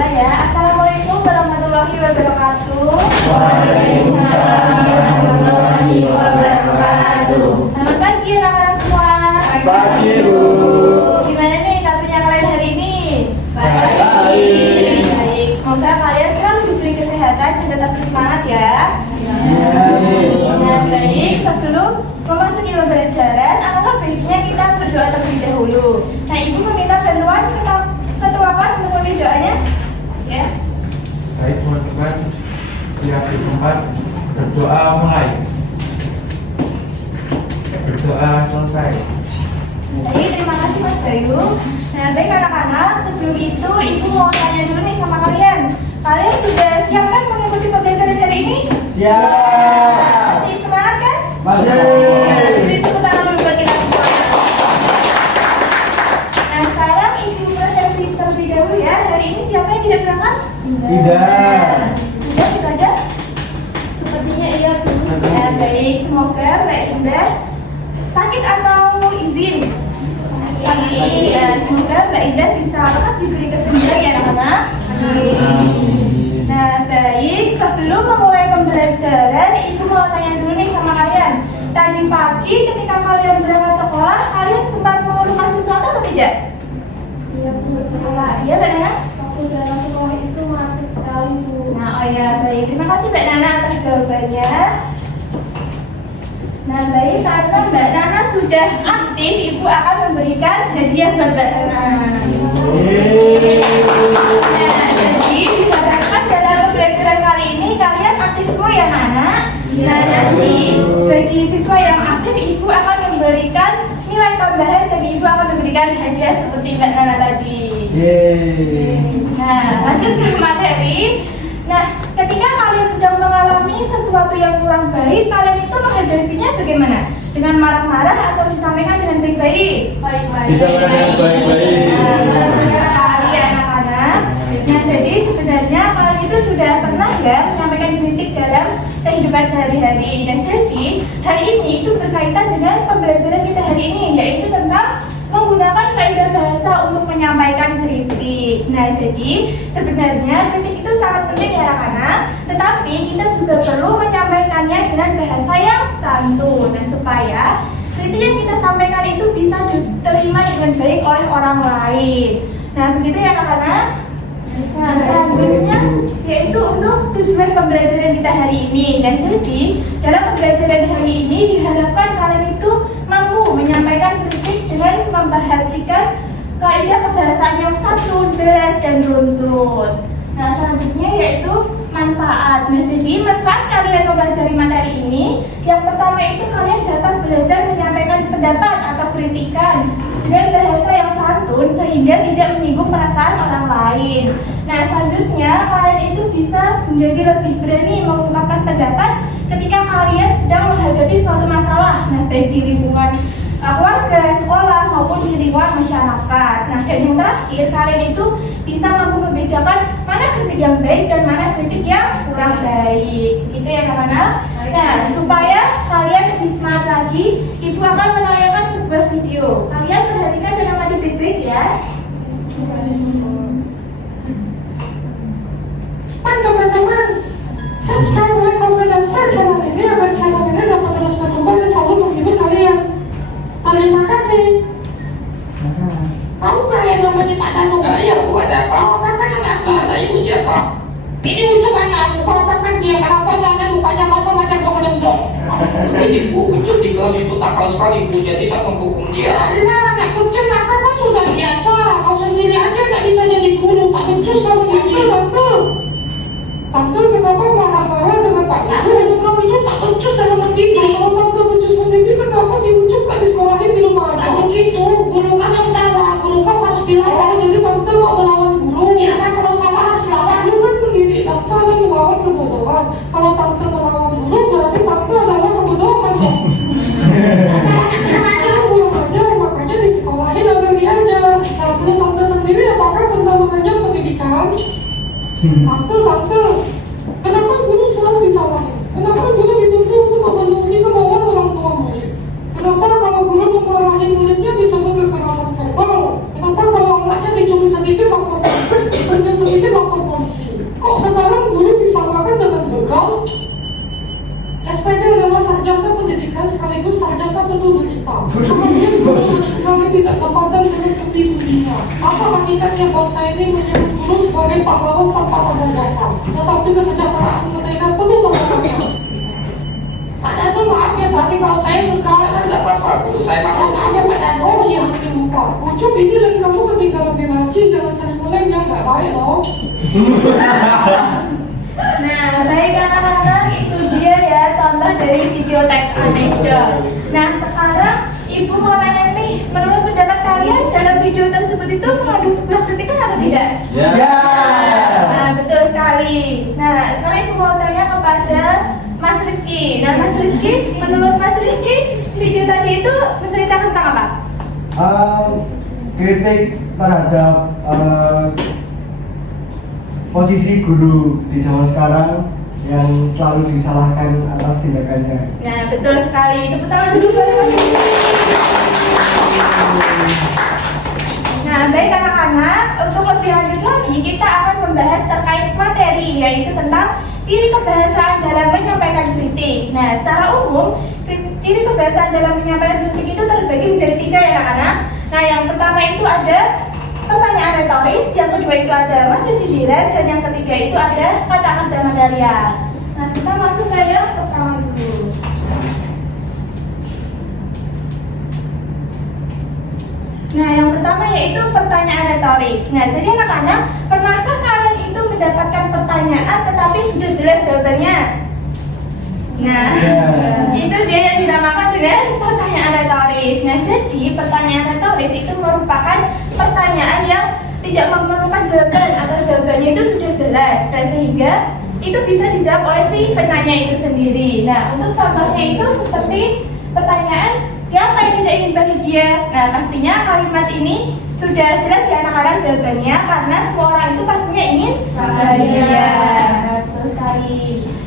kita ya. Assalamualaikum warahmatullahi wabarakatuh. Waalaikumsalam warahmatullahi wabarakatuh. Selamat pagi anak-anak semua. Pagi, Bu. Gimana nih kabarnya kalian hari ini? Baik. Baik. Semoga kalian selalu diberi kesehatan dan tetap bersemangat ya. Nah, baik. Sebelum memasuki pembelajaran, alangkah baiknya kita berdoa terlebih dahulu. Nah, Ibu meminta bantuan ketua kelas memenuhi doanya. Ya. Baik teman-teman, siap di tempat, berdoa mulai. Berdoa selesai. Baik, terima kasih Mas Bayu. Nah, baik anak-anak, sebelum itu Ibu mau tanya dulu nih sama kalian. Kalian sudah siap kan mengikuti pembelajaran hari ini? Siap. Masih semangat kan? Masih. Beri tepuk tangan dulu buat kita semua. Nah, sekarang Ibu persepsi terlebih dahulu ya. Hari ini siapa yang tidak berangkat? Tidak. Sudah gitu aja? Sepertinya iya, Bu. Ya, baik. Semoga Mbak Indah sakit atau izin? Sakit. Ya, semoga Mbak Indah bisa lekas diberi kesembuhan ya anak-anak. Nah, baik. Sebelum memulai pembelajaran, Ibu mau tanya dulu nih sama kalian. Tadi pagi ketika kalian berangkat sekolah, kalian sempat mengeluhkan sesuatu atau tidak? Iya, Bu. Iya, Mbak Nana? Waktu jalan sekolah itu macet sekali, Bu. Nah, oh ya, baik. Terima kasih Mbak Nana atas jawabannya. Nah, baik, karena Mbak Nana sudah aktif, Ibu akan memberikan hadiah buat Mbak Nana. Nah, jadi diharapkan dalam pembelajaran kali ini kalian aktif semua ya Nana. Nah, nanti bagi siswa yang aktif, Ibu akan memberikan nilai tambahan dan Ibu akan memberikan hadiah seperti Mbak Nana tadi. Nah, lanjut ke materi. Nah, ketika kalian sedang mengalami sesuatu yang kurang baik, kalian itu menghadapinya bagaimana? Dengan marah-marah atau disampaikan dengan baik-baik? Baik-baik. Disampaikan dengan baik-baik. Nah, bagus sekali anak-anak. Nah, jadi sebenarnya kalian itu sudah pernah ya menyampaikan kritik dalam kehidupan sehari-hari. Dan jadi hari ini itu berkaitan dengan pembelajaran kita hari ini, yaitu tentang menggunakan kaidah bahasa untuk menyampaikan kritik. Nah, jadi sebenarnya kritik itu sangat penting ya anak-anak, tetapi kita juga perlu menyampaikannya dengan bahasa yang santun. Nah, supaya kritik yang kita sampaikan itu bisa diterima dengan baik oleh orang lain. Nah, begitu ya anak-anak. Nah, selanjutnya yaitu untuk tujuan pembelajaran kita hari ini. Dan jadi dalam pembelajaran hari ini diharapkan kalian itu mampu menyampaikan kritik dengan memperhatikan kaidah kebahasaan yang santun, jelas dan runtut. Nah, selanjutnya yaitu manfaat. Nah, jadi manfaat kalian mempelajari materi ini, yang pertama itu kalian dapat belajar menyampaikan pendapat atau kritikan dengan bahasa yang santun sehingga tidak menyinggung perasaan orang lain. Nah, selanjutnya kalian itu bisa menjadi lebih berani mengungkapkan pendapat ketika kalian sedang menghadapi suatu masalah. Nah, baik di lingkungan keluarga, sekolah maupun di lingkungan masyarakat. Nah, dan yang terakhir kalian itu bisa mampu membedakan mana kritik yang baik dan mana kritik yang kurang baik. Gitu ya anak-anak. Nah, supaya kalian lebih semangat lagi, Ibu akan menayangkan sebuah video. Kalian perhatikan dan amati baik-baik ya. Teman-teman, subscribe, like, komen, dan share channel ini agar channel ini dapat terus berkembang dan selalu menghibur kalian. Terima kasih. Kamu kalian namanya Pak Danu? Iya, Bu, ada apa? Oh, katanya nggak Ada Ibu siapa? ini lucu banget. Kalau makan dia, kenapa soalnya mukanya masa macam pengendong? Ini Bu, Ucup di kelas itu takal sekali, Bu, jadi saya menghukum dia. Nah, anak kecil nakal kan sudah biasa. Kau sendiri aja nggak bisa jadi guru. Tak becus kamu gitu, tante. Tante, kenapa marah-marah dengan Pak Danu? Kau itu tak becus dalam mendidik. Kalau tante becus mendidik, kenapa si Ucup nggak disekolahin di rumah aja? Nah, begitu, guru kan yang salah. Guru kan harus dilawan. Jadi tante mau melawan guru. Ya kan, kalau salah harus lawan. Guru kan mendidik bangsa dan melawan kebodohan. Kalau tante melawan guru, berarti tante adalah kebodohan. Nah, aja, pulang aja, makanya disekolahin agar diajar. Kalau perlu tante sendiri, apakah tante mengajar pendidikan? Tante, kenapa guru selalu disalahin? Kenapa guru dituntut untuk memenuhi kemauan orang tua murid? Kenapa kalau guru memarahi muridnya disebut kekerasan verbal? Kenapa kalau anaknya dicuri sedikit laporkan, sedikit laporkan Apa hakikatnya bangsa ini menyebut guru sebagai pahlawan tanpa tanda jasa, tetapi kesejahteraan mereka penuh tantangan. Ada tuh maaf ya tadi kalau saya kekerasan. Tidak apa-apa, guru saya maklum. Ada pada oh iya hampir lupa. Ucup ini lagi kamu ketinggalan di laci, jangan sering ngelem yang nggak baik loh. Nah, baik anak-anak, itu dia ya contoh dari video teks anekdot. Nah, sekarang Ibu mau nanya nih, menurut pendapat kalian dalam video tersebut itu mengandung sebuah kritikan atau tidak? Ya. Nah, betul sekali. Nah, sekarang Ibu mau tanya kepada Mas Rizky. Nah, Mas Rizky, menurut Mas Rizky, video tadi itu menceritakan tentang apa? Kritik terhadap posisi guru di zaman sekarang yang selalu disalahkan atas tindakannya. Nah, betul sekali. Tepuk tangan dulu buat Mas Rizky. Nah, baik anak-anak, untuk lebih lanjut lagi kita akan membahas terkait materi, yaitu tentang ciri kebahasaan dalam menyampaikan kritik. Nah, secara umum, ciri kebahasaan dalam menyampaikan kritik itu terbagi menjadi 3 ya anak-anak. Nah, yang pertama itu ada pertanyaan retoris, yang kedua itu ada maca sindiran, dan yang ketiga itu ada kata kerja material. Nah, kita masuk ke yang pertama dulu. Nah, yang pertama yaitu pertanyaan retoris. Nah, jadi anak-anak, pernahkah kalian itu mendapatkan pertanyaan tetapi sudah jelas jawabannya? Nah, itu dia yang dinamakan dengan pertanyaan retoris. Nah, jadi pertanyaan retoris itu merupakan pertanyaan yang tidak memerlukan jawaban atau jawabannya itu sudah jelas, sehingga itu bisa dijawab oleh si penanya itu sendiri. Nah, untuk contohnya itu seperti pertanyaan siapa yang tidak ingin bahagia? Nah, pastinya kalimat ini sudah jelas ya anak-anak jawabannya, karena semua orang itu pastinya ingin bahagia. Betul sekali.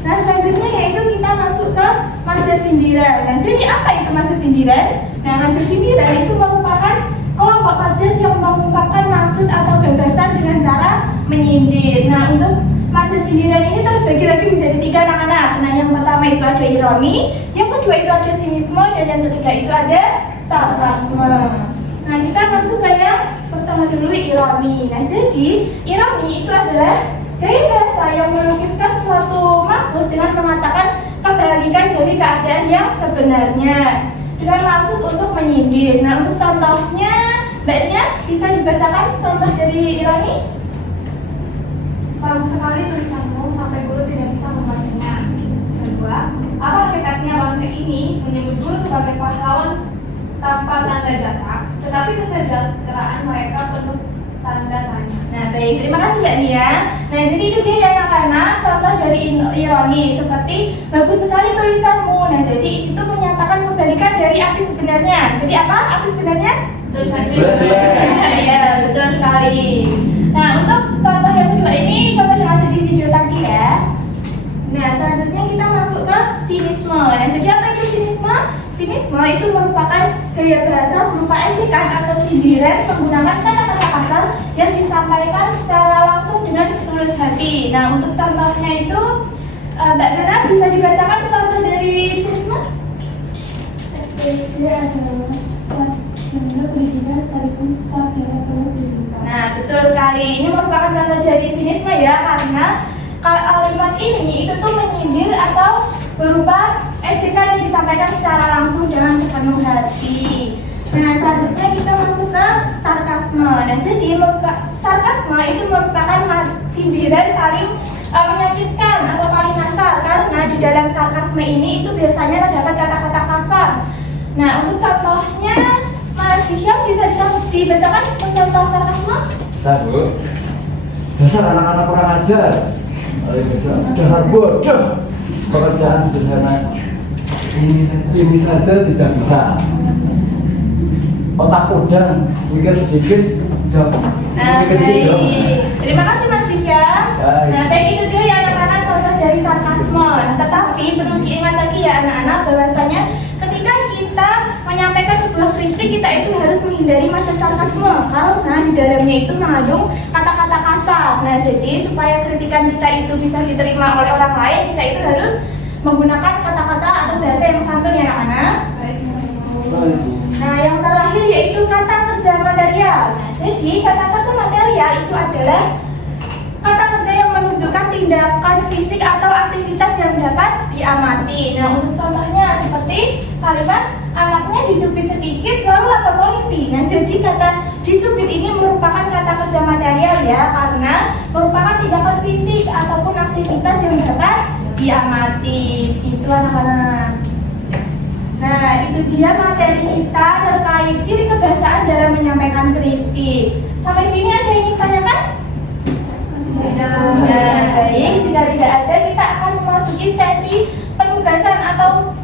Nah, selanjutnya yaitu kita masuk ke maca sindiran. Nah, jadi apa itu maca sindiran? Nah, maca sindiran itu merupakan kelompok majas yang mengungkapkan maksud atau gagasan dengan cara menyindir. Nah, untuk maca sindiran ini terbagi lagi menjadi 3 anak-anak. Nah, yang pertama itu ada ironi, yang kedua itu ada sinisme, dan yang ketiga itu ada sarkasme. Nah, kita masuk ke yang pertama dulu, ironi. Nah, jadi ironi itu adalah gaya bahasa yang melukiskan suatu maksud dengan mengatakan kebalikan dari keadaan yang sebenarnya dengan maksud untuk menyindir. Nah, untuk contohnya, Mbak Nia bisa dibacakan contoh dari ironi? Bagus sekali tulisanmu sampai guru tidak bisa membacanya. Kedua, apa hakikatnya bangsa ini menyebut guru sebagai pahlawan tanpa tanda jasa, tetapi kesejahteraan mereka penuh tanda tanya. Nah, baik, terima kasih Mbak Nia. Nah, jadi itu dia ya anak-anak contoh dari ironi, seperti bagus sekali tulisanmu. Nah, jadi itu menyatakan kebalikan dari arti sebenarnya. Jadi apa arti sebenarnya? Ya, betul sekali. Nah, untuk contoh yang kedua ini contoh yang ada di video tadi ya. Nah, selanjutnya kita masuk ke sinisme. Nah, jadi apa itu sinisme? Sinisme itu merupakan gaya bahasa berupa ejekan atau sindiran menggunakan kata-kata kasar yang disampaikan secara langsung dengan setulus hati. Nah, untuk contohnya itu Mbak Nana bisa dibacakan contoh dari sinisme? SPP adalah sarjana pendidikan sekaligus sarjana penuh pendidikan. Nah, betul sekali. Ini merupakan contoh dari sinisme ya, karena kalimat ini itu tuh menyindir atau berupa ejekan yang disampaikan secara langsung dengan sepenuh hati. Nah, selanjutnya kita masuk ke sarkasme. Nah, jadi sarkasme itu merupakan sindiran paling menyakitkan atau paling kasar, karena di dalam sarkasme ini itu biasanya terdapat kata-kata kasar. Nah, untuk contohnya Mas Kisya bisa dibacakan contoh sarkasme? Satu. Dasar anak-anak kurang ajar. Dasar bodoh. Pekerjaan sederhana ini saja tidak bisa. Otak udang, mikir sedikit, Nah, baik. Terima kasih Mas Kisya. Nah, baik, itu dia ya anak-anak contoh dari sarkasme. Nah, tetapi perlu diingat lagi ya anak-anak bahwasanya ketika kita menyampaikan sebuah kritik, kita itu harus menghindari masa sarkasme karena di dalamnya itu mengandung kata-kata kasar. Nah, jadi supaya kritikan kita itu bisa diterima oleh orang lain, kita itu harus menggunakan kata-kata atau bahasa yang santun ya anak-anak. Nah, yang terakhir yaitu kata kerja material. Nah, jadi kata kerja material itu adalah kata kerja yang menunjukkan tindakan fisik atau aktivitas yang dapat diamati. Nah, untuk contohnya seperti kalimat anaknya dicubit sedikit lalu lapor polisi. Nah, jadi kata dicubit ini merupakan kata kerja material ya, karena merupakan tindakan fisik ataupun aktivitas yang dapat diamati. Itu anak-anak. Nah, itu dia materi kita terkait ciri kebahasaan dalam menyampaikan kritik. Sampai sini ada yang ingin tanyakan? Nah, baik, jika tidak ada, kita akan memasuki sesi penugasan atau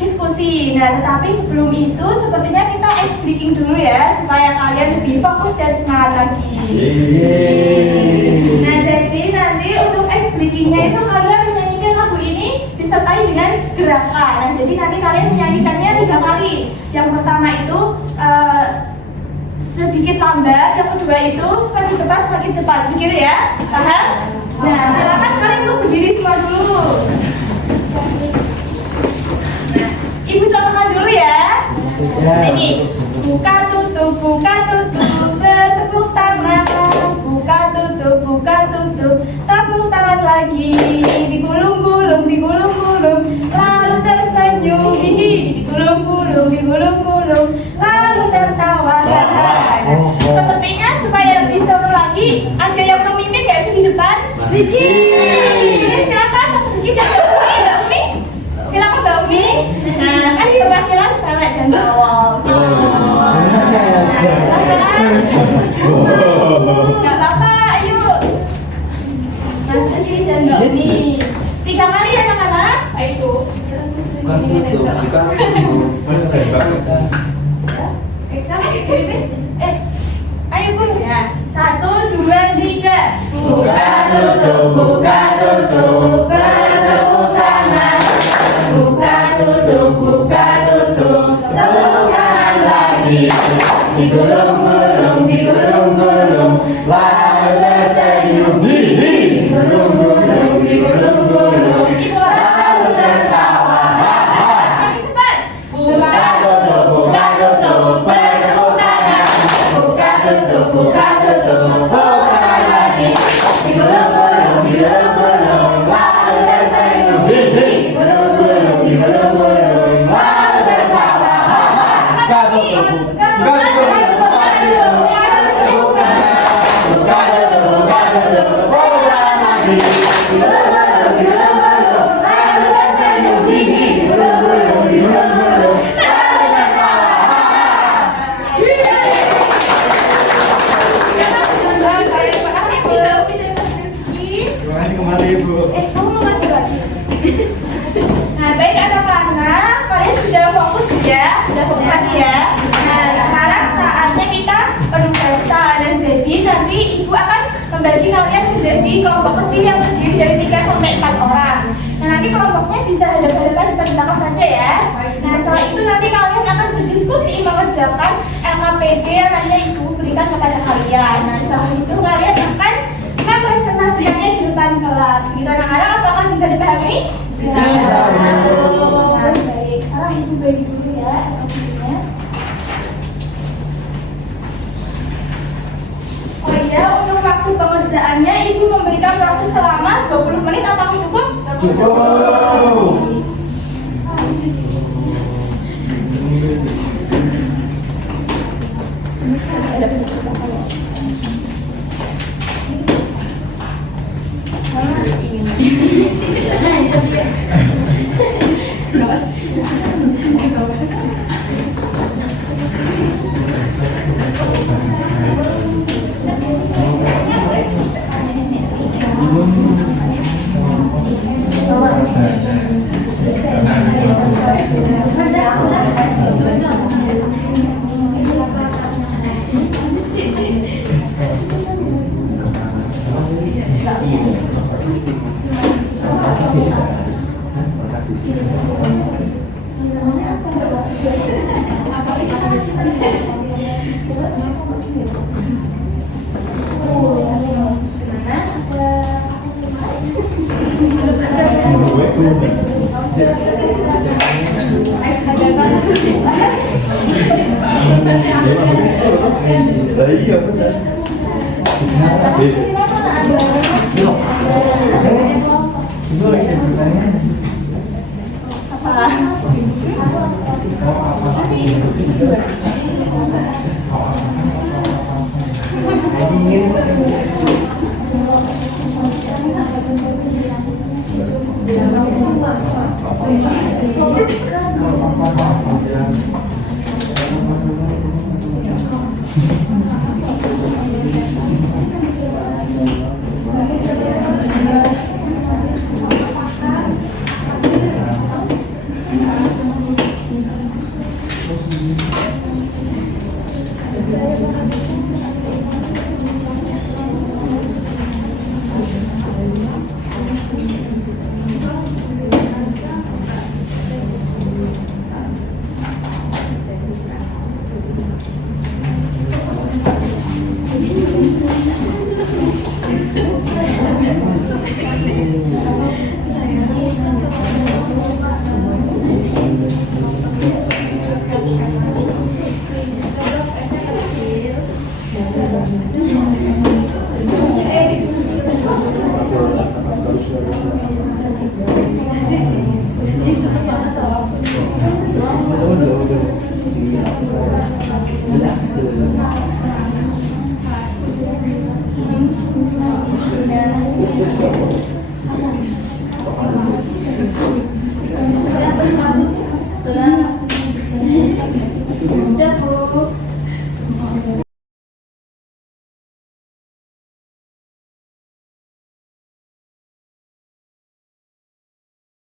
diskusi. Nah, tetapi sebelum itu, sepertinya kita ice breaking dulu ya, supaya kalian lebih fokus dan semangat lagi. Nah, jadi nanti untuk ice breakingnya itu kalian menyanyikan lagu ini disertai dengan gerakan. Nah, jadi nanti kalian menyanyikannya 3 kali. Yang pertama itu sedikit lambat, yang kedua itu semakin cepat, begitu ya? Paham? Nah, silakan kalian untuk berdiri semua dulu. Nah, ibu contohkan dulu ya. Ini buka tutup, bertepuk tangan, buka tutup, tepuk tangan lagi, digulung-gulung, lalu tersenyum, digulung-gulung, lalu tertawa. Sepertinya supaya lebih seru lagi, ada yang memimpin gak sih di depan? Rizky, silakan Mas Rizky dan Mbak Umi. Silakan Mbak Umi. Nah, kan perwakilan cewek dan cowok. Gak apa-apa, ayo. Mas Rizky dan Mbak Umi. 3 kali ya anak-anak. Ayo. Ayo Bu ya. 1, 2, 3. Buka tutup, bertepuk tangan. Buka tutup, tepuk tangan lagi. Digulung-gulung, lalu tersenyum. Digulung-gulung, lalu tertawa. Semakin cepat. Buka tutup, bertepuk tangan. Buka tutup, lagi. Digulung-gulung, lalu tersenyum. Digulung-gulung, lalu tertawa. Kamu mau maju lagi? Nah, baik anak-anak, kalian sudah fokus ya, sudah fokus lagi ya. Nah, sekarang saatnya kita penugasan. Dan jadi nanti ibu akan membagi kalian menjadi kelompok kecil yang terdiri dari 3 sampai 4 orang. Nah, nanti kelompoknya bisa hadap-hadapan depan belakang saja ya. Nah, setelah itu nanti kalian akan berdiskusi mengerjakan LKPD yang nanti ibu berikan kepada kalian. Nah, setelah itu kalian akan mempresentasikannya di depan kelas. Begitu anak-anak, apakah bisa dipahami? Bisa. Nah, baik. Sekarang ibu bagi dulu ya LKPD-nya. Oh iya, untuk waktu pengerjaannya ibu memberikan waktu selama 20 menit. Apakah cukup? Cukup. Ada Itu lagi bertanya. Apa?